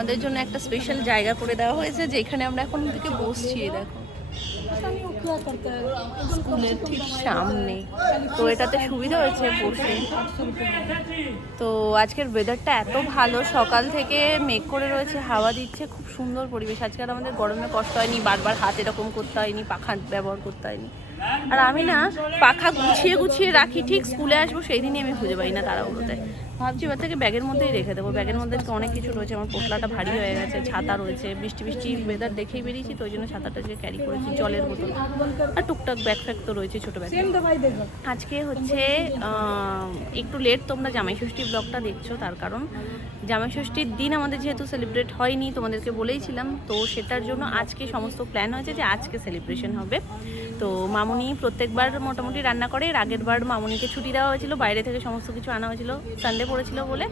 আমাদের জন্য একটা স্পেশাল জায়গা করে দেওয়া হয়েছে, যেখানে আমরা এখন থেকে বসছি। দেখো স্কুলের ঠিক সামনে, তো এটাতে সুবিধা হয়েছে বসে। তো আজকের ওয়েদারটা এত ভালো, সকাল থেকে মেঘ করে রয়েছে, হাওয়া দিচ্ছে, খুব সুন্দর পরিবেশ। আজকে আর আমাদের গরমে কষ্ট হয়নি, বারবার হাত এরকম করতে হয়নি, পাখা ব্যবহার করতে হয়নি। আর আমি না পাখা গুছিয়ে গুছিয়ে রাখি, ঠিক স্কুলে আসবো সেই দিনই আমি খুঁজে পাই না তাড়াহুড়োতে। ভাবছি এবার থেকে ব্যাগের মধ্যেই রেখে দেবো। ব্যাগের মধ্যে অনেক কিছু রয়েছে, আমার পোটলাটা ভারী হয়ে গেছে, ছাতা রয়েছে, বৃষ্টি বৃষ্টি ওয়েদার দেখেই বেরিয়েছি, তো ওই জন্য ছাতাটাকে ক্যারি করেছি, জলের বোতল আর টুকটাক ব্যাগ ফ্যাগ তো রয়েছে, ছোটো ব্যাগ। আজকে হচ্ছে একটু লেট তোমরা জামাই ষষ্ঠী ব্লগটা দেখছো, তার কারণ জামাই ষষ্ঠীর দিন আমাদের যেহেতু সেলিব্রেট হয়নি, তোমাদেরকে বলেইছিলাম, তো সেটার জন্য আজকে সমস্ত প্ল্যান হয়েছে যে আজকে সেলিব্রেশন হবে। তো মামুনি প্রত্যেকবার মোটামুটি রান্না করে। এর আগের বার মামুনিকে ছুটি দেওয়া হয়েছিল, বাইরে থেকে সমস্ত কিছু আনা হয়েছিল, সানডে পড়েছিল বলে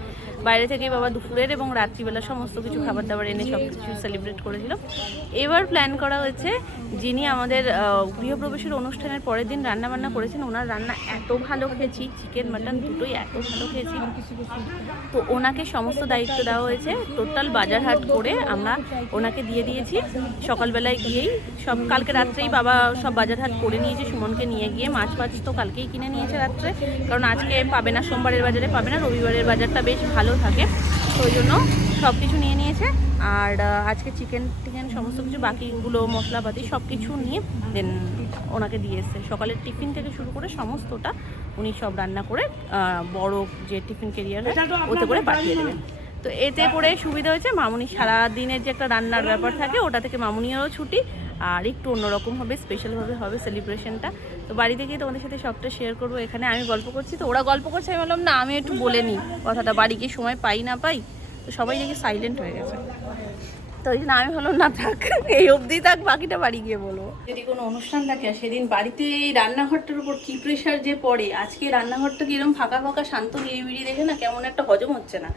বাইরে থেকে বাবা দুপুরের এবং রাত্রিবেলা সমস্ত কিছু খাবার দাবার এনে সব কিছু সেলিব্রেট করেছিল। এবার প্ল্যান করা হয়েছে, যিনি আমাদের গৃহপ্রবেশের অনুষ্ঠানের পরের দিন রান্না বান্না করেছেন, ওনার রান্না এত ভালো খেয়েছি, চিকেন মাটন দুটোই এত ভালো খেয়েছি, তো ওনাকে সমস্ত দায়িত্ব দেওয়া হয়েছে। টোটাল বাজার হাট করে আমরা ওনাকে দিয়ে দিয়েছি। সকালবেলায় গিয়েই সব, কালকে রাত্রেই বাবা সব বাজার হাট করে নিয়েছে, সুমনকে নিয়ে গিয়ে। মাছ ফাছ তো কালকেই কিনে নিয়েছে রাত্রে, কারণ আজকে পাবে না, সোমবারের বাজারে পাবে না, রবিবারের বাজারটা বেশ ভালো থাকে, তো ওই জন্য সব কিছু নিয়ে নিয়েছে। আর আজকে চিকেন টিকেন সমস্ত কিছু বাকিগুলো মশলাপাতি সব কিছু নিয়ে দেন ওনাকে দিয়ে এসছে। সকালের টিফিন থেকে শুরু করে সমস্তটা উনি সব রান্না করে বড় যে টিফিন ক্যারিয়ার ওতে করে পাঠিয়ে দেবেন। তো এতে করে সুবিধা হয়েছে, মামুনি সারাদিনের যে একটা রান্নার ব্যাপার থাকে ওটা থেকে মামুনিরও ছুটি, আর একটু অন্যরকম হবে, স্পেশালভাবে হবে সেলিব্রেশনটা। তো বাড়িতে গিয়ে তোমাদের সাথে সবটা শেয়ার করবো। এখানে আমি গল্প করছি, তো ওরা গল্প করছে, আমি বললাম না আমি একটু বলে নিই কথাটা, বাড়ি গিয়ে সময় পাই না পাই, তো সবাই দেখি সাইলেন্ট হয়ে গেছে, তো ওই জন্য আমি হলাম না থাক, এই অবধি থাক, বাকিটা বাড়ি গিয়ে বলবো। যদি কোনো অনুষ্ঠান থাকে সেদিন বাড়িতে এই রান্নাঘরটার উপর কী প্রেশার যে পড়ে, আজকে রান্নাঘরটা কিরকম ফাঁকা ফাঁকা শান্ত নিরিবিড়ি দেখে না কেমন একটা হজম হচ্ছে না।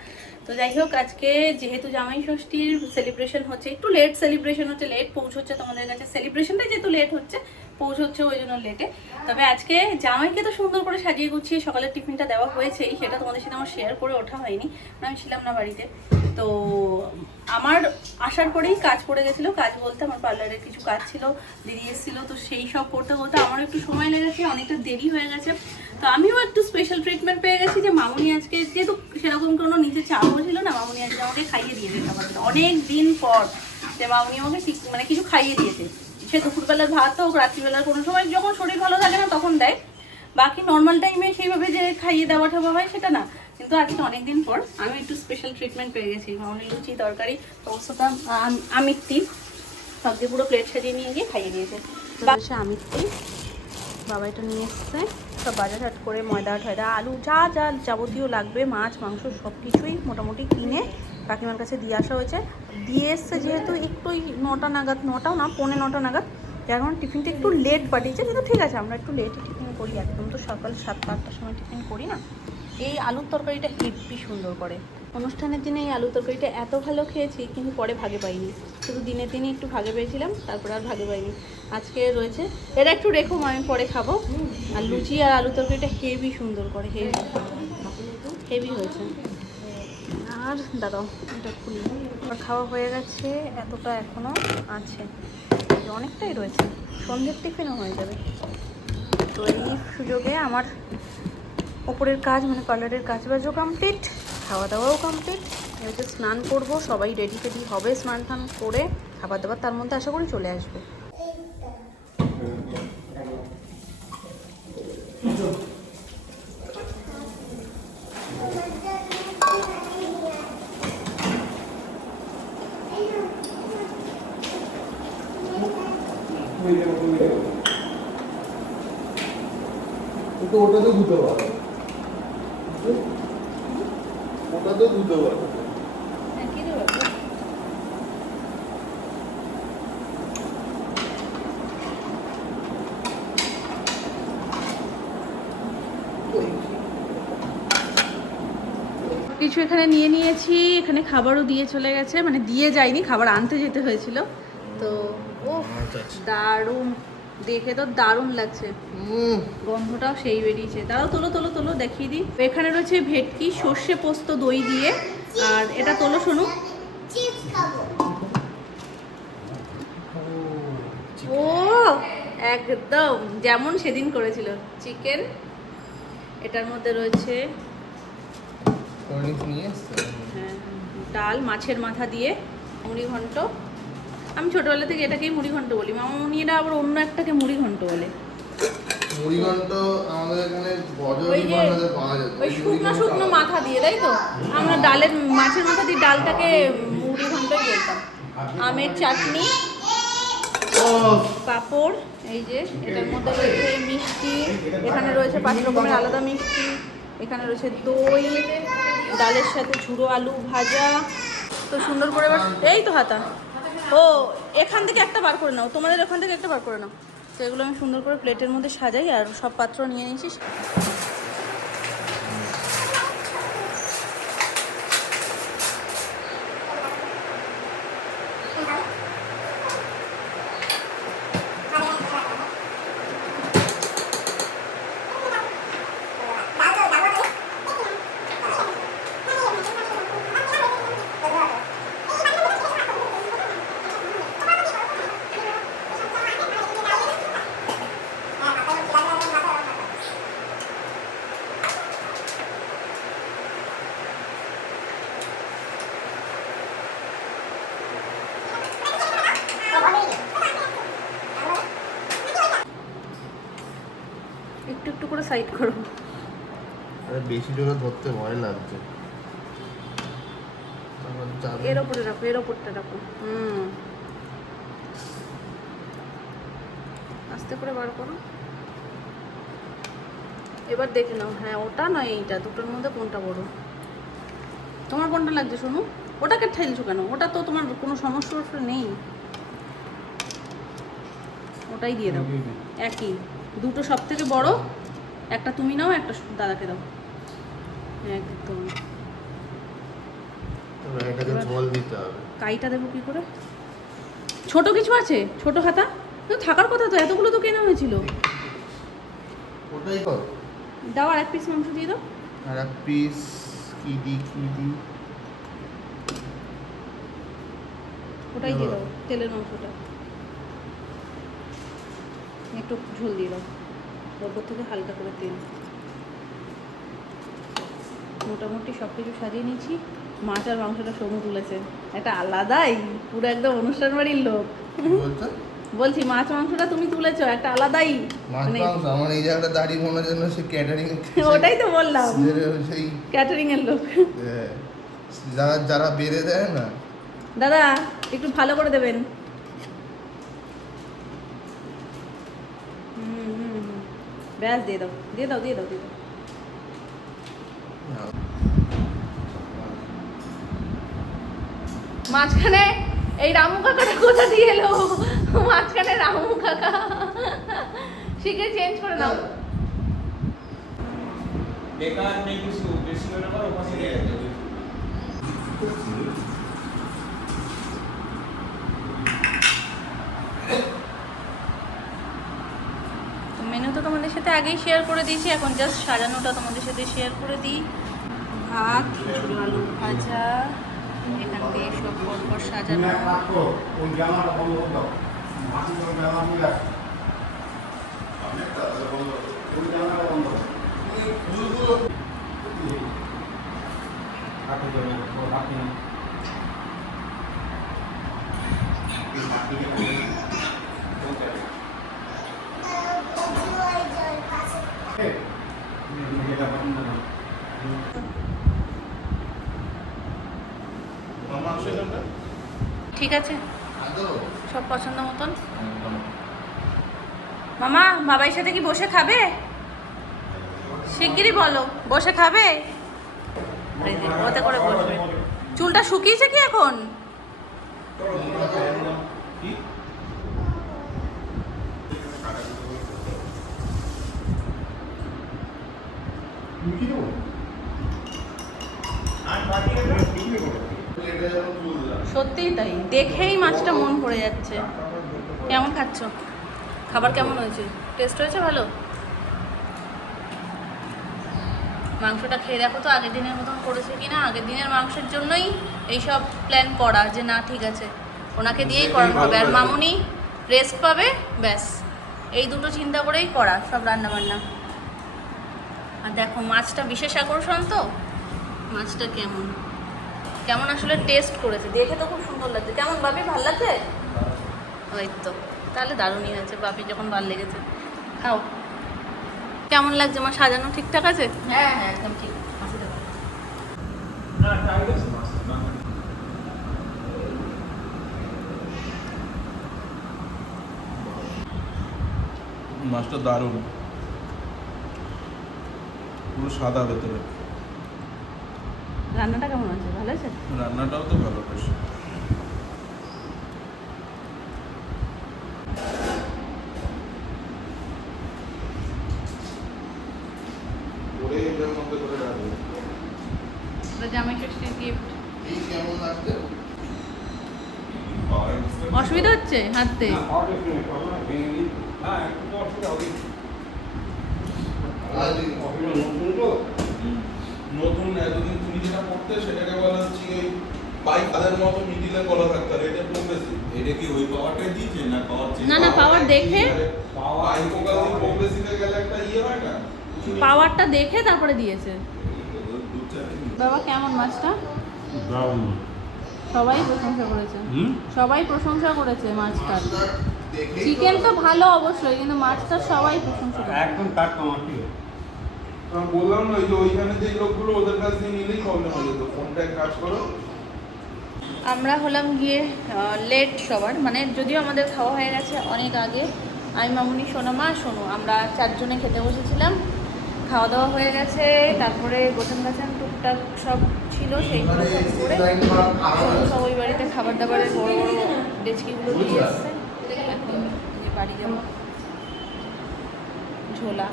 তো যাই হোক, আজকে যেহেতু জামাই ষষ্ঠীর সেলিব্রেশন হচ্ছে, একটু লেট সেলিব্রেশন হচ্ছে, লেট পৌঁছচ্ছে তোমাদের কাছে, সেলিব্রেশনটাই যেহেতু লেট হচ্ছে পৌঁছচ্ছে ওই জন্য লেটে। তবে আজকে জামাইকে তো সুন্দর করে সাজিয়ে গুছিয়ে সকালের টিফিনটা দেওয়া হয়েছেই, সেটা তোমাদের সাথে আমার শেয়ার করে ওঠা হয়নি, আমি ছিলাম না বাড়িতে। তো আমার আসার পরেই কাজ পড়ে গেছিলো, কাজ বলতে আমার পার্লারের কিছু কাজ ছিল, দিদি এসেছিলো, তো সেই সব করতে করতে আমার একটু সময় লেগেছে, অনেকটা দেরি হয়ে গেছে। তো আমিও একটু স্পেশাল ট্রিটমেন্ট পেয়ে গেছি যে মামুনি আজকে, যেহেতু সেরকম কোনো নিচে চাপও ছিল না, মামুনি আজকে আমাকে খাইয়ে দিয়েছে খাবারটা অনেক দিন পর, যে মামুনি আমাকে ঠিক মানে কিছু খাইয়ে দিয়েছে। সে দুপুরবেলার ভাত হোক, রাত্রিবেলার কোনো সময় যখন শরীর ভালো থাকে না তখন দেয়, বাকি নর্মাল টাইমে সেইভাবে যে খাইয়ে দেওয়া ঠাওয়া হয় সেটা না, কিন্তু আজকে অনেকদিন পর আমি একটু স্পেশাল ট্রিটমেন্ট পেয়ে গেছি। মামুনি লুচি তরকারি সমস্তটা আমিত্তি সব দিয়ে পুরো প্লেট সাজিয়ে নিয়ে গিয়ে খাইয়ে দিয়েছে। বাসা আমিত্তি বাবা এটা নিয়ে এসছে, সব বাজার হাট করে ময়দা ঠয়দা আলু যা যা যাবতীয় লাগবে, মাছ মাংস সব কিছুই মোটামুটি কিনে কাকিমার কাছে দিয়ে আসা হয়েছে। দিয়ে এসছে যেহেতু একটুই 9টা নাগাদ, 9টাও না 9:45 নাগাদ, যার কারণে টিফিনটা একটু লেট পাঠিয়েছে, কিন্তু ঠিক আছে আমরা একটু লেটই টিফিন করি, একদম তো সকাল 7-8টার সময় টিফিন করি না। এই আলুর তরকারিটা হেভি সুন্দর করে, অনুষ্ঠানের দিনে এই আলুর তরকারিটা এত ভালো খেয়েছি, কিন্তু পরে ভাগে পাইনি, শুধু দিনে দিনে একটু ভাগে পেয়েছিলাম, তারপরে আর ভাগে পাইনি। আজকে রয়েছে, এটা একটু রেখো আমি পরে খাবো। আর লুচি আর আলু তরকারিটা হেভি সুন্দর করে, হেভি হয়েছে। আর দাঁড়াও এটা খুলি, আর খাওয়া হয়ে গেছে, এতটা এখনও আছে, অনেকটাই রয়েছে, সন্ধ্যের টিফিনও হয়ে যাবে। তো এই সুযোগে আমার ওপরের কাজ মানে পার্লারের কাজ বাজও কমপ্লিট, খাওয়া দাওয়াও কমপ্লিট, এবার স্নান করবো, সবাই রেডি টেডি হবে, স্নান টান করে খাবার দাবার তার মধ্যে আশা করি চলে আসবে। ওটা তো ধুতে পারো, ওটা তো ধুতে পারো। কিছু এখানে নিয়ে নিয়েছি, এখানে খাবারও দিয়ে চলে গেছে, মানে দিয়ে যায়নি, খাবার আনতে যেতে হয়েছিল। তো ও দারুণ, দেখে তো দারুণ লাগছে, গন্ধটাও সেই বেরিয়েছে। তাও তোলো তোলো তোলো দেখিয়ে দিই। এখানে রয়েছে ভেটকি সর্ষে পোস্ত দই দিয়ে, আর এটা তোলো শোনো, ও একদম যেমন সেদিন করেছিল চিকেন। এটার মধ্যে রয়েছে হ্যাঁ, ডাল মাছের মাথা দিয়ে মুড়ি ঘন্ট। আমি ছোটবেলা থেকে এটাকেই মুড়ি ঘন্ট বলি, মামামণিরা আবার অন্য একটাকে মুড়ি ঘন্ট বলে। মুড়ি ঘন্ট আমাদের এখানে ওই যে ওই শুকনো শুকনো মাথা দিয়ে, তাই তো? আমরা ডালের মাছের মাথা দিয়ে ডালটাকে মুড়ি ঘন্টই বলতাম। আমের চাটনি, পাঁপড়, এই যে এটার মধ্যে রয়েছে মিষ্টি, এখানে রয়েছে 5 রকমের আলাদা মিষ্টি, এখানে রয়েছে দই, ডালের সাথে ঝুড়ো আলু ভাজা। তো সুন্দর করে এবার এই তো হাতা, ও এখান থেকে একটা বার করে নাও, তোমাদের এখান থেকে একটা বার করে নাও। তো এগুলো আমি সুন্দর করে প্লেটের মধ্যে সাজাই আর সব পাত্র নিয়ে নিয়েছি। একটু একটু করে সাইড করো। আরে বেশি জোরে ধরতে ভয় লাগছে। এর ওপরে রাখো, এর ওপরটা রাখো। আস্তে করে বার করো। এবার দেখে নাও, হ্যাঁ ওটা নয় এইটা, দুটোর মধ্যে কোনটা বড়? তোমার কোনটা লাগছে শোনো? ওটাকে ঠেলছো কেন? ওটা তো তোমার কোনো সমস্যা নেই, ওটাই দিয়ে দাও। একই দুটো সব থেকে বড়, একটা তুমি নাও, একটা দাদাকে দাও। একদম এটাকে জল দিতে হবে। কাইটা দেবো কি করে? ছোট কিছু আছে? ছোট হাতা তো থাকার কথা, তো এতগুলো তো কেনা হয়েছিল। ওটাই কর। দাও আর 1 পিস মাংস দিয়ে দাও। আর 1 পিস কি দি ওটাই দিয়ে দাও, তেলের মাংসটা একটু ঝোল দিয়ে দাও, ওপর থেকে হালকা করে তেল। মোটামুটি সব কিছু সাজিয়ে নিয়েছি। মাছ আর মাংসটা সমু তুলেছে, একটা আলাদাই, পুরো একদম অনুষ্ঠান বাড়ির লোক। বলছি মাছ মাংসটা তুমি তুলেছো, একটা আলাদাই মাছ মাংস। আমার এই জায়গাটা দাঁড়িয়ে মনে হয় যেন সে ক্যাটারিং, ওটাই তো বললাম, সেই ক্যাটারিং এর লোক। যারা বেড়ে দেয় না। দাদা একটু ভালো করে দেবেন। ব্যাস দিয়ে দাও, দিয়ে দাও, দিয়ে দাও, দিয়ে দাও। মাঝখানে এই রামু কাকাটা কোথা দিয়ে এলো? মাঝখানে রামু কাকা, শিখে চেঞ্জ করে নাও। বেকার নেই কিছু, বেশি হলে আবার ওখানে গিয়ে মেনু তো তোমাদের সাথে আগেই শেয়ার করে দিয়েছি, এখন জাস্ট সাজানোটা তোমাদের সাথে শেয়ার করে দিই। ভাত, আলু ভাজা, এখান দিয়ে সব পরপর সাজানো। ঠিক আছে, সব পছন্দ মতন। মামা বাবার সাথে কি বসে খাবে? শিগগিরই বলো, বসে খাবে? ওতে করে বসবে। চুলটা শুকিয়েছে কি এখন? সত্যিই তাই, দেখেই মাছটা মন পড়ে যাচ্ছে। কেমন খাচ্ছ? খাবার কেমন হয়েছে? টেস্ট হয়েছে ভালো? মাংসটা খেয়ে দেখো তো আগের দিনের মতন করেছে কিনা। আগের দিনের মাংসের জন্যই এইসব প্ল্যান করা, যে না ঠিক আছে ওনাকে দিয়েই করানো হবে। আর মামুনি রেস্ট পাবে, ব্যাস এই দুটো চিন্তা করেই করা সব রান্না বান্না। আর দেখো মাছটা বিশেষ আকর্ষণ তো, মাছটা কেমন কেমন আসলে টেস্ট করেছে, দেখে তো খুব সুন্দর লাগছে। কেমন বাপি, ভালো লাগছে? ওই তো, তাহলে দারুণই আছে, বাপি যখন ভালো লেগেছে। খাও। কেমন লাগছে আমার সাজানো, ঠিকঠাক আছে? হ্যাঁ হ্যাঁ একদম ঠিক। না টাইট আছে মাছটা না। মাছটা দারুণ, পুরো সাদা ভেতরে। রান্নাটা কেমন আছে, ভালো আছে? রান্নাটাও তো ভালো বেশ। ওরে এটার মধ্যে করে রাখবো। জামাই ষষ্ঠীর গিফট। এই কেমন লাগছে? অসুবিধা হচ্ছে হাঁটতে? হ্যাঁ একটু তো অসুবিধা হবে। আজ নতুন এতদিন তুমি যেটা পড়তে সেটাকে বলা হচ্ছে ওই বাইক তাদের মতো মিডিলে বলা থাকতো, আর এটা প্রোগ্রেসিভ। এটা কি ওই পাওয়ারটাই দিয়েছে না পাওয়ার না না, পাওয়ার দেখে, বাইক ওকাল প্রোগ্রেসিভে গেলে একটা ইয়ে হয় না। পাওয়ারটা দেখে তারপরে দিয়েছে। বাবা কেমন মাছটা? সবাই প্রশংসা করেছে, সবাই প্রশংসা করেছে মাছটার। দেখেই চিকেন তো ভালো অবশ্যই, কিন্তু মাছটা সবাই প্রশংসা করেছে। একদম টাটকা মাছ ছিল। আমি বললাম না, ওই যে ওইখানে যে লোকগুলো ওদের কাছ দিয়ে নিলেই প্রবলেম হয়ে যেত। ফোনটা এক কাজ করো। আমরা হলাম গিয়ে লেট সবার, মানে যদিও আমাদের খাওয়া হয়ে গেছে অনেক আগে। আমি, মামুনি, সোনামা, সোনু, আমরা চারজনে খেতে বসেছিলাম। খাওয়া দাওয়া হয়ে গেছে, তারপরে গোছান গাছান টুকটাক সব ছিল, সেইগুলো সব করে সোনু সব ওই বাড়িতে খাবার দাবারের বড় বড় ডেচকিগুলো দিয়ে এসছে। এখন যে বাড়ি যাবো, ঝোলা।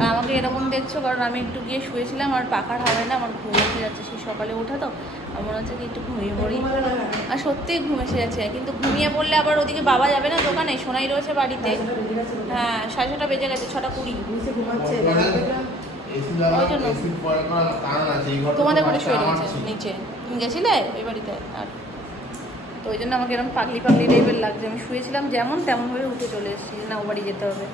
আর আমাকে এরকম দেখছো কারণ আমি একটু গিয়ে শুয়েছিলাম, আর পাখার হবে না, আমার ঘুম এসে যাচ্ছে। সেই সকালে ওঠা তো, আমার মনে হচ্ছে কি একটু ঘুমিয়ে পড়ি। আর সত্যিই ঘুম এসে যাচ্ছে, কিন্তু ঘুমিয়ে পড়লে আবার ওদিকে বাবা যাবে না দোকানে, সোনাই রয়েছে বাড়িতে। হ্যাঁ 6:30 বেজে গেছে, 6:20। এসি লাগা, ওই জন্য। এসি পয়েন্ট করার কারণ আছে। এই ঘরটা তোমাদের তো ঘরে শুয়ে আমার রয়েছে ছিল। নিচে, তুমি গেছিলে ওই বাড়িতে। আর তো ওই জন্য আমাকে এরকম পাগলি পাগলি টাইপের লাগছে। আমি শুয়েছিলাম যেমন তেমনভাবে উঠে চলে এসেছি, না ও বাড়ি যেতে হবে।